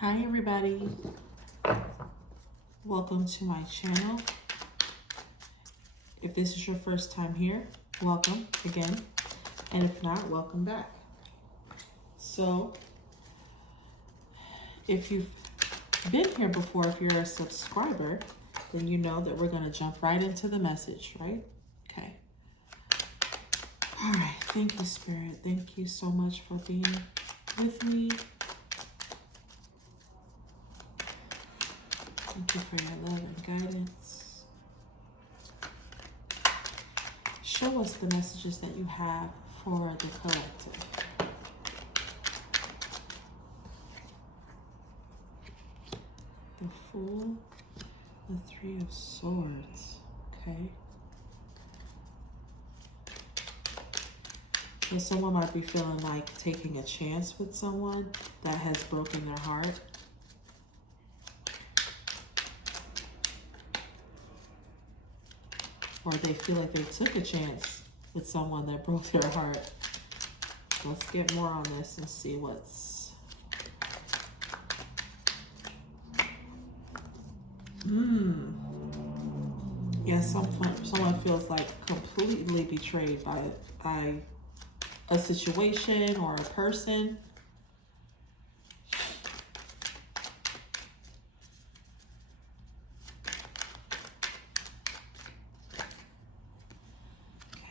Hi everybody, welcome to my channel. If this is your first time here, welcome again, and if not, welcome back. So if you've been here before, if you're a subscriber, then you know that we're going to jump right into the message, right? Okay. All right, thank you, Spirit. Thank you so much for being with me. Thank you for your love and guidance. Show us the messages that you have for the collective. The Fool, the Three of Swords, okay? So someone might be feeling like taking a chance with someone that has broken their heart. Or they feel like they took a chance with someone that broke their heart. Let's get more on this and see what's... Yeah, someone feels like completely betrayed by a situation or a person.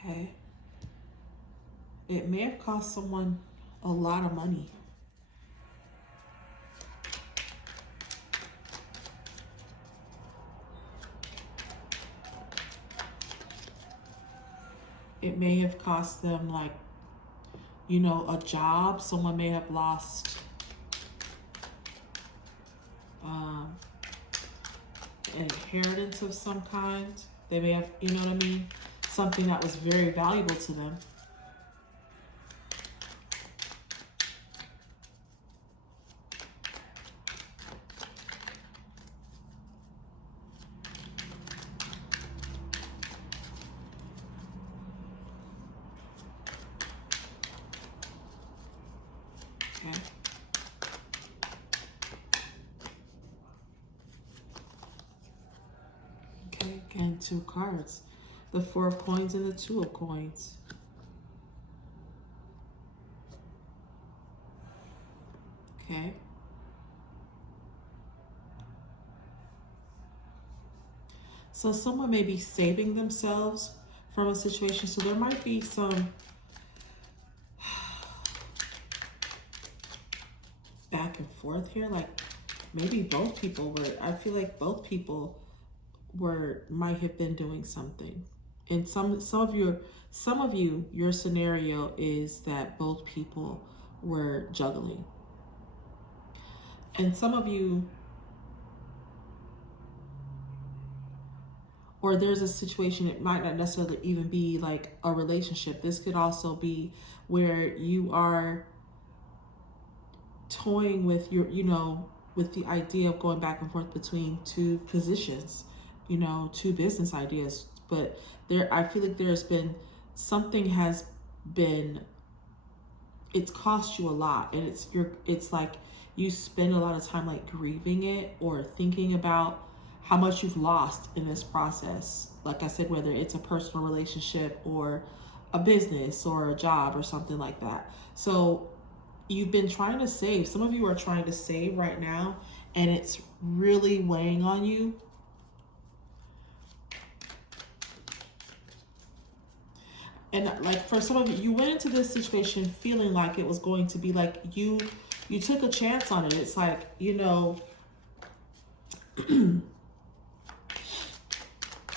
Okay. It may have cost someone a lot of money. It may have cost them, like, you know, a job. Someone may have lost an inheritance of some kind. They may have, you know what I mean? Something that was very valuable to them. Okay. Okay, again, two cards. The Four of Coins and the Two of Coins. Okay. So someone may be saving themselves from a situation. So there might be some back and forth here. Like maybe both people were, I feel like both people might have been doing something. And some of you, your scenario is that both people were juggling. And some of you, or there's a situation, it might not necessarily even be like a relationship. This could also be where you are toying with your, you know, with the idea of going back and forth between two positions, you know, two business ideas. But there, I feel like there's been, something has been, it's cost you a lot. And it's like you spend a lot of time like grieving it or thinking about how much you've lost in this process. Like I said, whether it's a personal relationship or a business or a job or something like that. So you've been trying to save. Some of you are trying to save right now, and it's really weighing on you. And like for some of you, you went into this situation feeling like it was going to be like you took a chance on it. It's like, you know,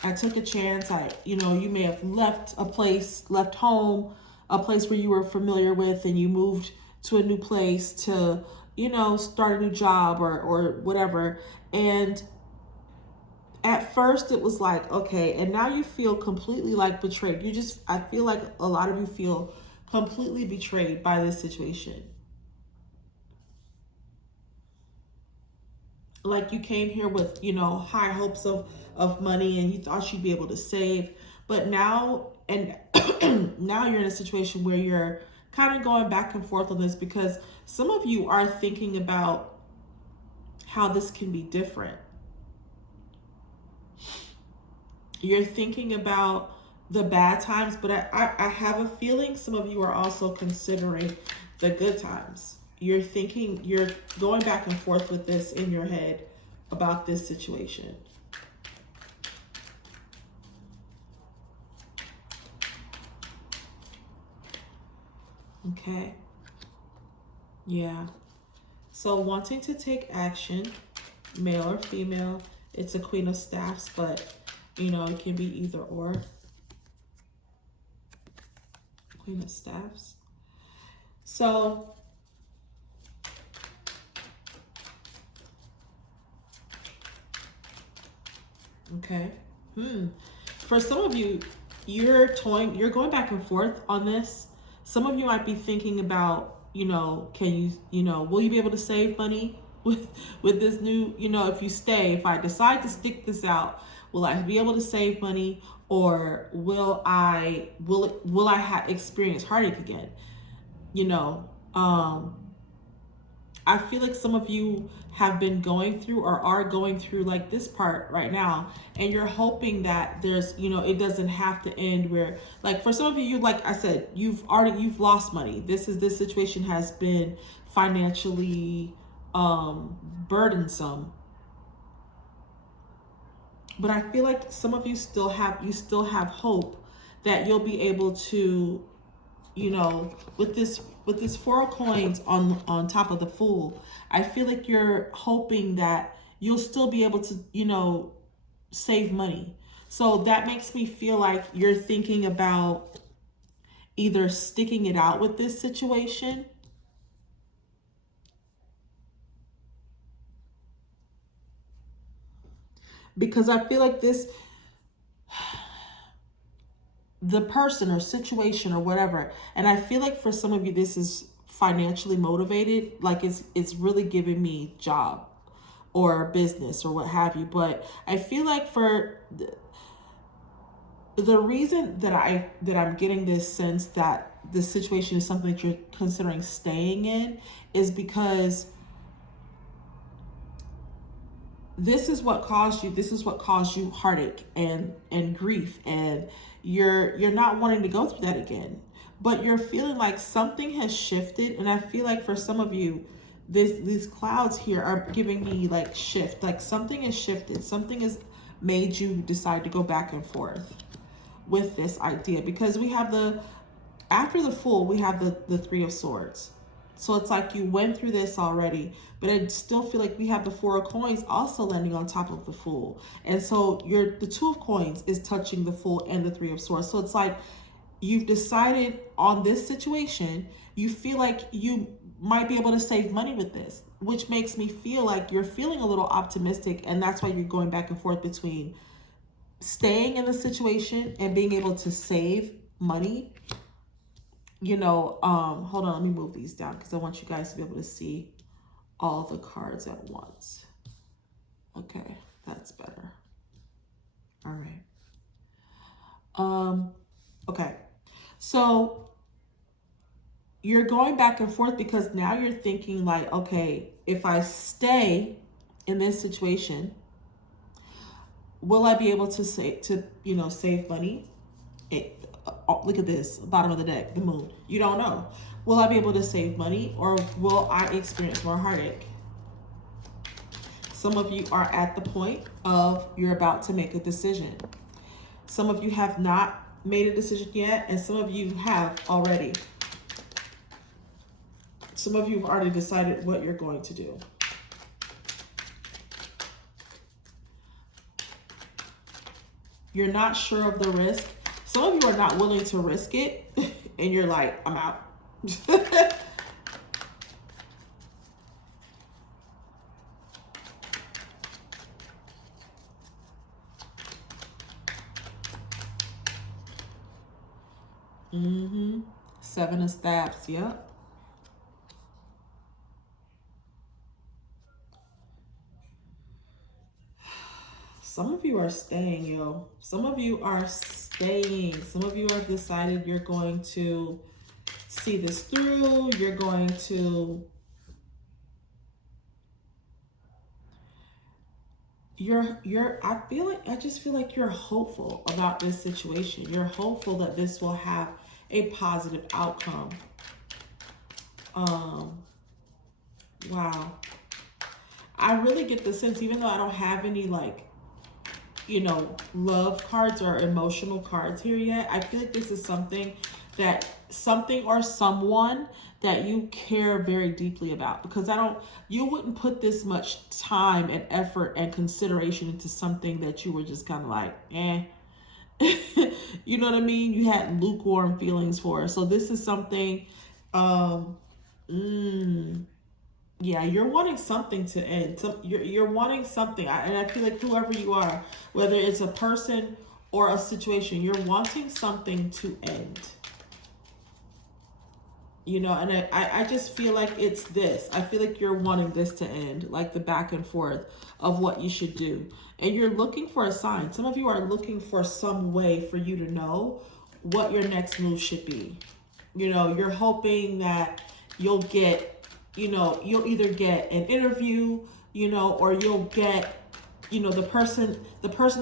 I took a chance. You know, you may have left home, a place where you were familiar with, and you moved to a new place to, you know, start a new job or whatever. And at first it was like, okay, and now you feel completely like betrayed. I feel like a lot of you feel completely betrayed by this situation. Like you came here with, you know, high hopes of money and you thought you'd be able to save. But now, and now you're in a situation where you're kind of going back and forth on this because some of you are thinking about how this can be different. You're thinking about the bad times, but I have a feeling some of you are also considering the good times. You're thinking, you're going back and forth with this in your head about this situation. Okay. Yeah. So wanting to take action, male or female, it's a Queen of Staffs, but you know, it can be either or. Queen of Staffs. So okay. For some of you, you're going back and forth on this. Some of you might be thinking about, you know, can you, you know, will you be able to save money with this new, you know, if you stay, if I decide to stick this out, will I be able to save money, or will I experience heartache again? You know, I feel like some of you have been going through or are going through like this part right now, and you're hoping that there's, you know, it doesn't have to end where, like, for some of you, like I said, you've lost money. This situation has been financially burdensome. But I feel like some of you still have hope that you'll be able to, you know, with this 4 of coins on top of the Fool, I feel like you're hoping that you'll still be able to, you know, save money. So that makes me feel like you're thinking about either sticking it out with this situation, because I feel like the person or situation or whatever, and I feel like for some of you this is financially motivated, like it's really giving me job or business or what have you. But I feel like for the reason that I'm getting this sense that this situation is something that you're considering staying in is because this is what caused you heartache and grief, and you're not wanting to go through that again. But you're feeling like something has shifted, and I feel like for some of you, these clouds here are giving me like shift, like something has shifted, something has made you decide to go back and forth with this idea, because we have after the Fool, we have the 3 of Swords. So it's like you went through this already, but I still feel like we have the 4 of Coins also landing on top of the Fool. And so the 2 of Coins is touching the Fool and the 3 of Swords. So it's like you've decided on this situation, you feel like you might be able to save money with this, which makes me feel like you're feeling a little optimistic, and that's why you're going back and forth between staying in the situation and being able to save money. You know, hold on, let me move these down because I want you guys to be able to see all the cards at once. Okay, that's better. All right. Okay. So you're going back and forth because now you're thinking like, okay, if I stay in this situation, will I be able to save money? Look at this, bottom of the deck, the Moon. You don't know. Will I be able to save money, or will I experience more heartache? Some of you are at the point of you're about to make a decision. Some of you have not made a decision yet, and some of you have already. Some of you have already decided what you're going to do. You're not sure of the risk. Some of you are not willing to risk it, and you're like, I'm out. Mm-hmm. 7 of Staffs, yep. Some of you are staying, yo. Some of you are staying. Some of you have decided you're going to see this through. You're going to I just feel like you're hopeful about this situation. You're hopeful that this will have a positive outcome. Wow. I really get the sense, even though I don't have any like, love cards or emotional cards here yet, I feel like this is something or someone that you care very deeply about, because you wouldn't put this much time and effort and consideration into something that you were just kind of like, eh. You know what I mean? You had lukewarm feelings for. So this is something, um, yeah, you're wanting something to end. You're wanting something, and I feel like whoever you are, whether it's a person or a situation, you're wanting something to end. And I just feel like it's this. I feel like you're wanting this to end, like the back and forth of what you should do. And you're looking for a sign. Some of you are looking for some way for you to know what your next move should be. You're hoping that you'll get, you'll either get an interview, or you'll get, the person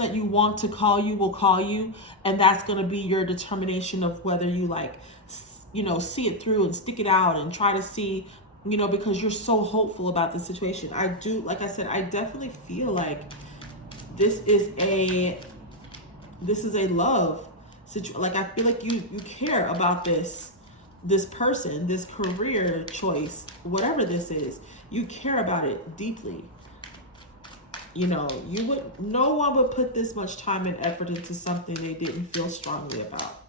that you want to call you will call you. And that's going to be your determination of whether you see it through and stick it out and try to see, because you're so hopeful about the situation. Like I said, I definitely feel like this is a love situation. Like, I feel like you care about this person, this career choice, whatever this is. You care about it deeply. No one would put this much time and effort into something they didn't feel strongly about.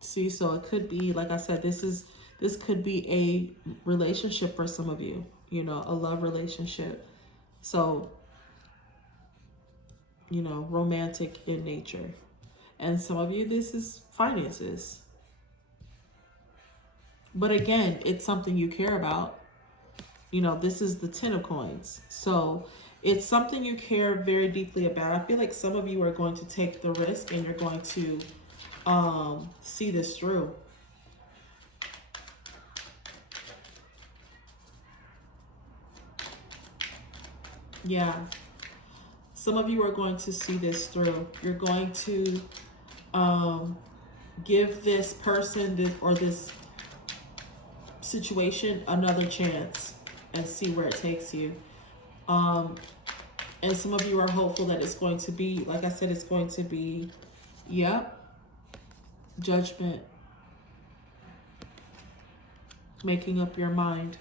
See, so it could be, like I said, this could be a relationship for some of you, a love relationship. So, romantic in nature. And some of you, this is finances. But again, it's something you care about. This is the 10 of coins. So it's something you care very deeply about. I feel like some of you are going to take the risk and you're going to see this through. Yeah. Some of you are going to see this through. You're going to give this person this situation another chance and see where it takes you. And some of you are hopeful that it's going to be, like I said, it's going to be, judgment. Making up your mind.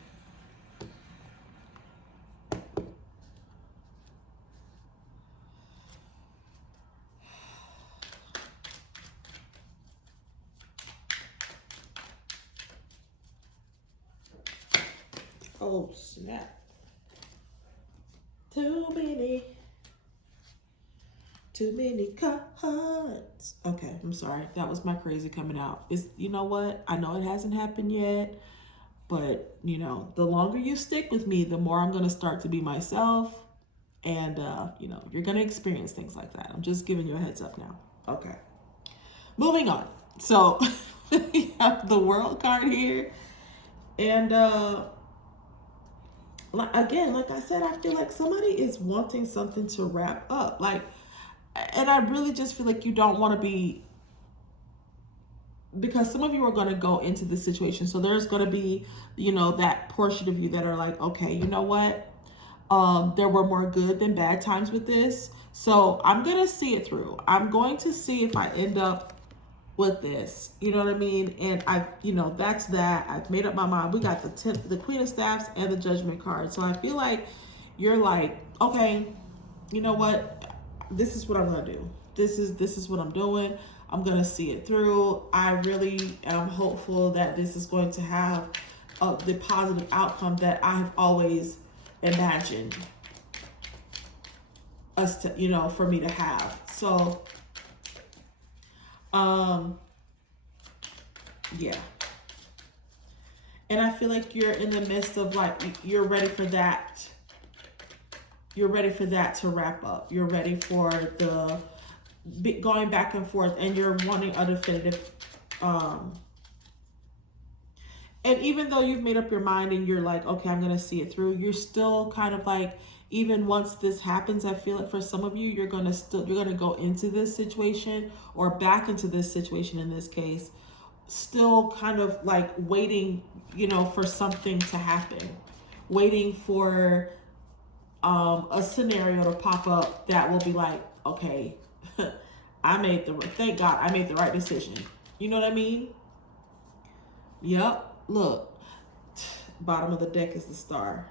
Oh, snap. Too many cards. Okay, I'm sorry. That was my crazy coming out. You know what? I know it hasn't happened yet, but the longer you stick with me, the more I'm going to start to be myself. And, you're going to experience things like that. I'm just giving you a heads up now. Okay. Moving on. So we have the World card here. And, again, like I said, I feel like somebody is wanting something to wrap up. And I really just feel like you don't want to be, because some of you are going to go into this situation. So there's going to be, that portion of you that are like, okay, you know what? There were more good than bad times with this. So I'm going to see it through. I'm going to see if I end up with this. You know what I mean? And that's that. I've made up my mind. We got the Queen of Staffs and the Judgment card. So I feel like you're like, okay, you know what? This is what I'm going to do. This is what I'm doing. I'm going to see it through. I really am hopeful that this is going to have the positive outcome that I have always imagined us to, for me to have. So, yeah. And I feel like you're in the midst of you're ready for that. You're ready for that to wrap up. You're ready for the going back and forth, and you're wanting a definitive. And even though you've made up your mind and you're like, okay, I'm gonna see it through, you're still kind of like, even once this happens, I feel like for some of you, you're gonna go into this situation, or back into this situation in this case, still kind of like waiting, for something to happen, waiting for a scenario to pop up that will be like, okay, thank God I made the right decision. You know what I mean? Yep. Look, bottom of the deck is the Star.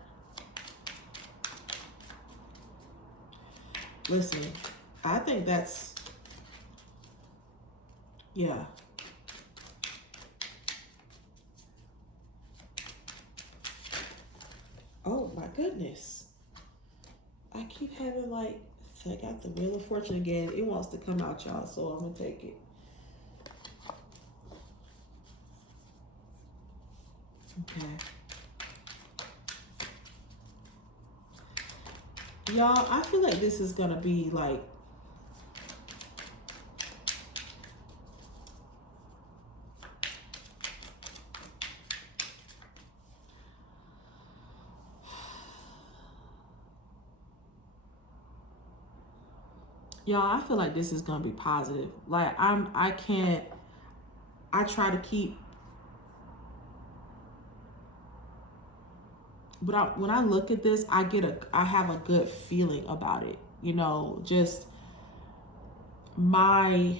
Listen, I think that's, yeah. Oh my goodness. I keep having like, I got the Wheel of Fortune again. It wants to come out, y'all, so I'm gonna take it. Okay. Y'all, I feel like this is gonna be like, I feel like this is gonna be positive. Like I try to keep, but when I look at this, I have a good feeling about it. Just my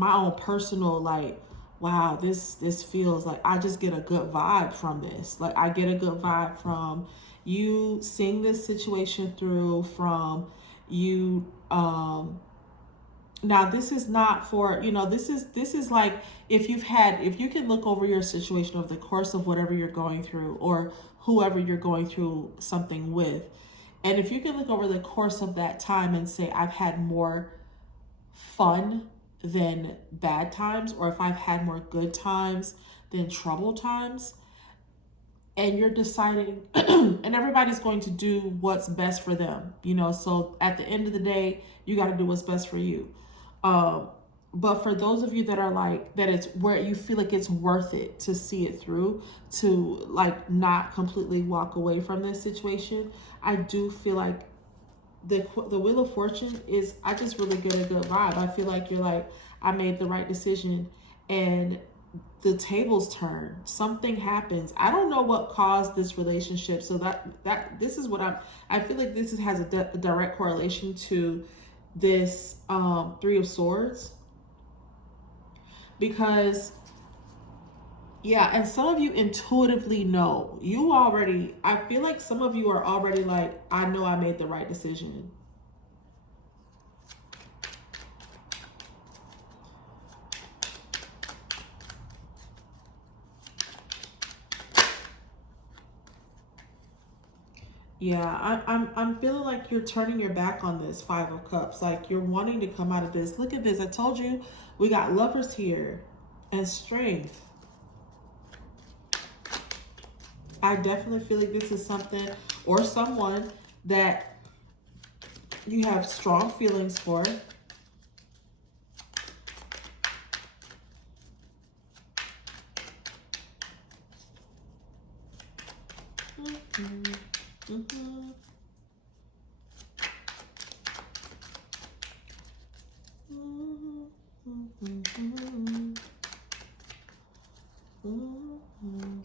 own personal, like, wow, this feels like, I just get a good vibe from this. Like, I get a good vibe from you seeing this situation through, from you now this is not for, this is like, if you can look over your situation over the course of whatever you're going through, or whoever you're going through something with, and if you can look over the course of that time and say, I've had more fun than bad times, or if I've had more good times than troubled times, and you're deciding, and everybody's going to do what's best for them, so at the end of the day, you got to do what's best for you. But for those of you that are like, that it's where you feel like it's worth it to see it through, to like not completely walk away from this situation, I do feel like the Wheel of Fortune is, I just really get a good vibe. I feel like you're like, I made the right decision, and the tables turn. Something happens. I don't know what caused this relationship. So that this is what I feel like this has a direct correlation to this Three of Swords, because yeah, and some of you intuitively know. I feel like some of you are already like, I know I made the right decision. Yeah, I'm feeling like you're turning your back on this Five of Cups. Like, you're wanting to come out of this. Look at this. I told you we got Lovers here and Strength. I definitely feel like this is something or someone that you have strong feelings for. Mm-hmm. Mm-hmm. Mm-hmm. Mm-hmm.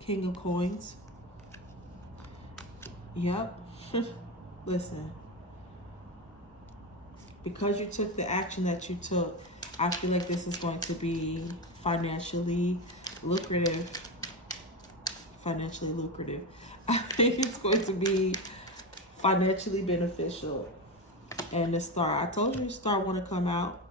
King of Coins. Yep. Listen. Because you took the action that you took, I feel like this is going to be financially lucrative. Financially lucrative. I think it's going to be financially beneficial. And the Star, I told you the Star want to come out.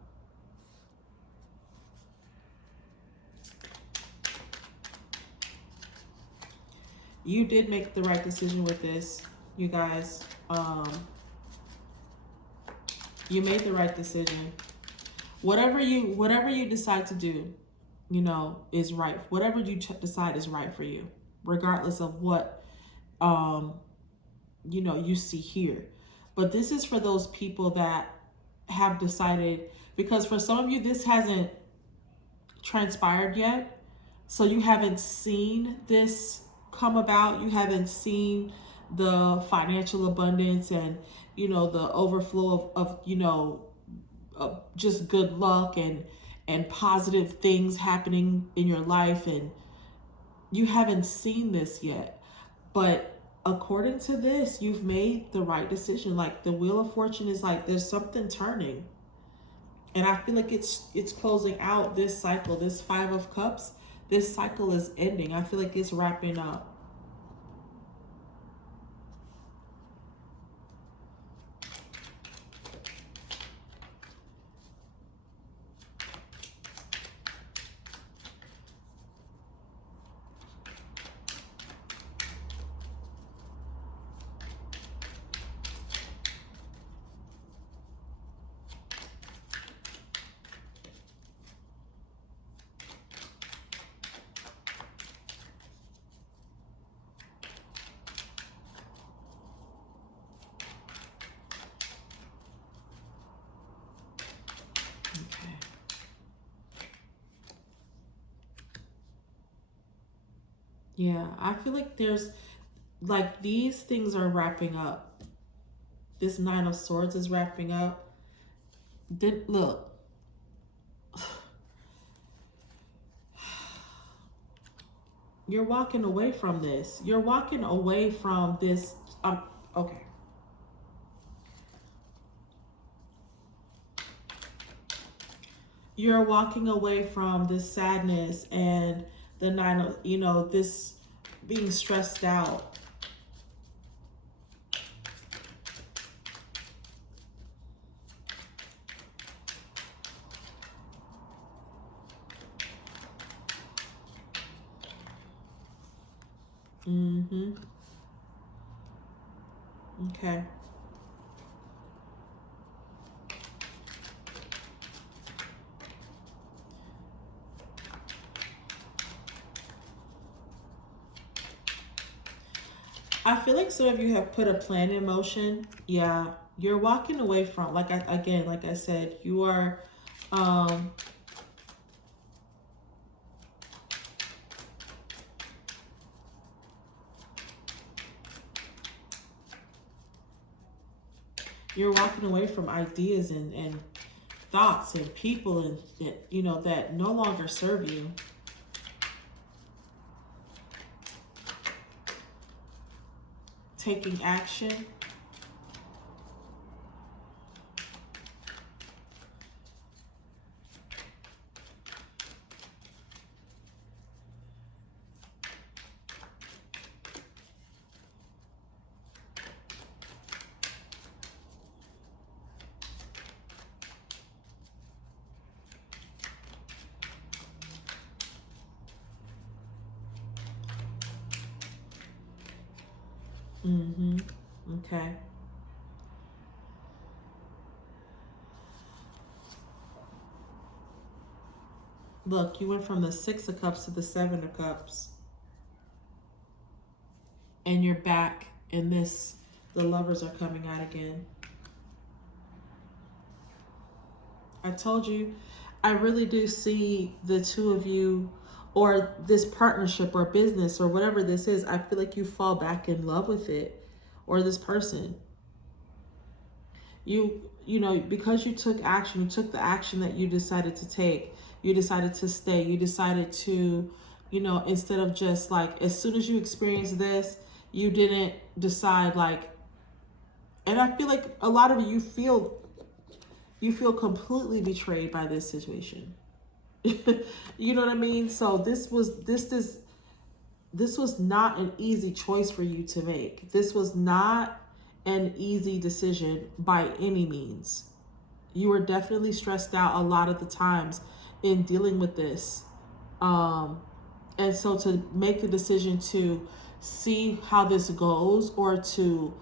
You did make the right decision with this, you guys. You made the right decision. Whatever you decide to do, is right. Whatever you decide is right for you, regardless of what um you see here. But this is for those people that have decided, because for some of you this hasn't transpired yet. So you haven't seen this come about. You haven't seen the financial abundance and the overflow of just good luck and positive things happening in your life, and you haven't seen this yet. But according to this, you've made the right decision. Like the Wheel of Fortune is like there's something turning. And I feel like it's closing out this cycle. This Five of Cups, this cycle is ending. I feel like it's wrapping up. Okay. Yeah, I feel like there's like these things are wrapping up. This Nine of Swords is wrapping up. Then look, you're walking away from this. You're walking away from this. Okay. You're walking away from this sadness and the nine of, this being stressed out. Mm-hmm. Okay. I feel like some of you have put a plan in motion. Yeah, you're walking away from, like I said, you are you're walking away from ideas and thoughts and people and that no longer serve you. Taking action. Mm-hmm. Okay. Look, you went from the Six of Cups to the Seven of Cups. And you're back in this. The Lovers are coming out again. I told you, I really do see the two of you, or this partnership or business or whatever this is. I feel like you fall back in love with it or this person. Because you took action, you took the action that you decided to take. You decided to stay. You decided to, instead of just like, as soon as you experienced this, you didn't decide like, and I feel like a lot of you feel completely betrayed by this situation. You know what I mean? So this was not an easy choice for you to make. This was not an easy decision by any means. You were definitely stressed out a lot of the times in dealing with this. And so to make the decision to see how this goes, or to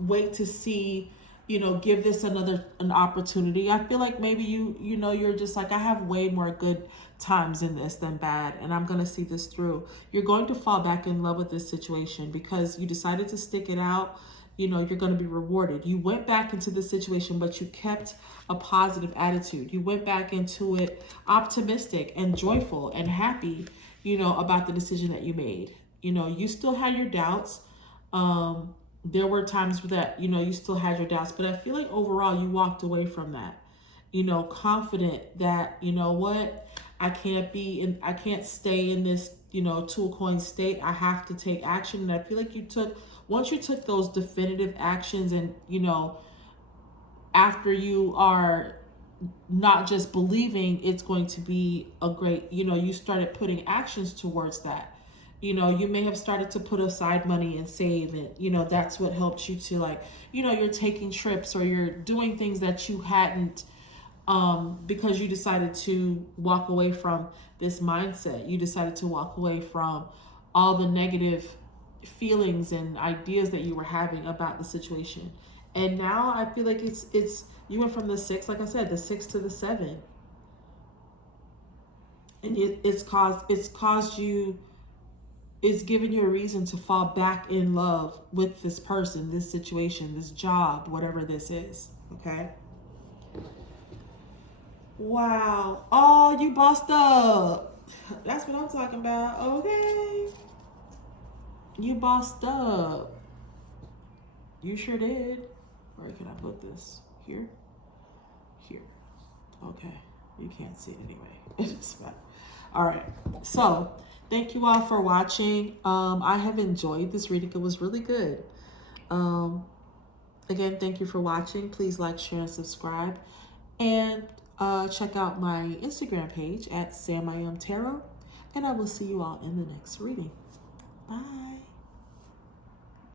wait to see, give this an opportunity. I feel like maybe you're just like, I have way more good times in this than bad, and I'm going to see this through. You're going to fall back in love with this situation because you decided to stick it out. You're going to be rewarded. You went back into the situation, but you kept a positive attitude. You went back into it optimistic and joyful and happy, about the decision that you made. You still had your doubts. There were times that, you still had your doubts, but I feel like overall you walked away from that, confident that, what, I can't stay in this, two coin state. I have to take action. And I feel like once you took those definitive actions and, after you are not just believing it's going to be a great, you started putting actions towards that. You may have started to put aside money and save it. That's what helped you to, like, you're taking trips or you're doing things that you hadn't, because you decided to walk away from this mindset. You decided to walk away from all the negative feelings and ideas that you were having about the situation. And now I feel like it's you went from the 6, like I said, the 6 to the 7. And it's caused you, it's given you a reason to fall back in love with this person, this situation, this job, whatever this is. Okay. Wow. Oh, you bossed up. That's what I'm talking about. Okay. You bossed up. You sure did. Where can I put this? Here? Here. Okay. You can't see it anyway. It's fine. All right. So, thank you all for watching. I have enjoyed this reading. It was really good. Again, thank you for watching. Please like, share, and subscribe. And check out my Instagram page at SamIAm Tarot. And I will see you all in the next reading. Bye.